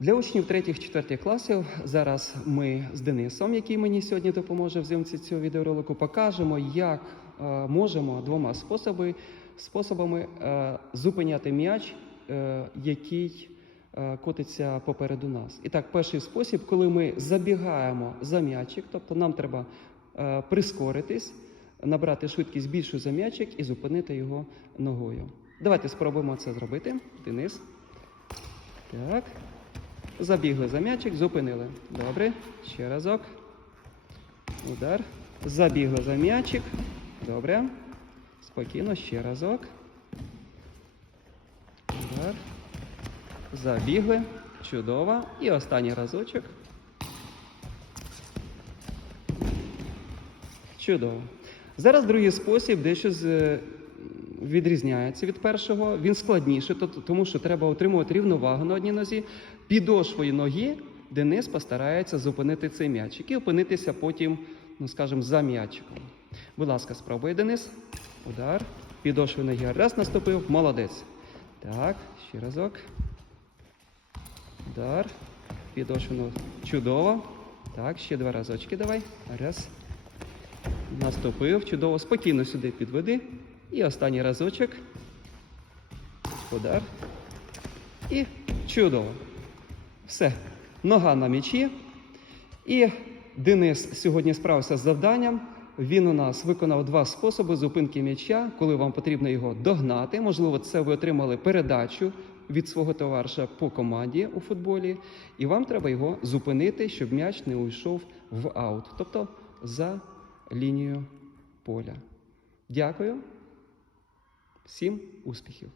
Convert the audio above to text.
Для учнів 3-4 класів зараз ми з Денисом, який мені сьогодні допоможе в зйомці цього відеоролику, покажемо, як е, можемо двома способи, способами е, зупиняти м'яч, е, який котиться попереду нас. І так, перший спосіб, коли ми забігаємо за м'ячик, тобто нам треба прискоритись, набрати швидкість більшу за м'ячик і зупинити його ногою. Давайте спробуємо це зробити. Денис. Так. Забігли за м'ячик, зупинили. Добре. Ще разок. Удар. Забігли за м'ячик. Добре. Спокійно, ще разок. Удар. Забігли. Чудово. І останній разочок. Чудово. Зараз другий спосіб дещо з- відрізняється від першого. Він складніший, тому що треба отримувати рівновагу на одній нозі. Підошвою ноги Денис постарається зупинити цей м'ячик і опинитися потім, ну скажімо, за м'ячиком. Будь ласка, спробуй, Денис. Удар. Підошвою ноги. Раз наступив. Молодець. Так, ще разок. Удар. Підошвою ноги. Чудово. Так, ще два разочки давай. Раз. Наступив. Чудово. Спокійно сюди підведи. І останній разочок. Удар. І чудово. Все. Нога на м'ячі. І Денис сьогодні справився з завданням. Він у нас виконав два способи зупинки м'яча, коли вам потрібно його догнати. Можливо, це ви отримали передачу від свого товариша по команді у футболі, і вам треба його зупинити, щоб м'яч не уйшов в аут, тобто за лінією поля. Дякую. Всім успіхів!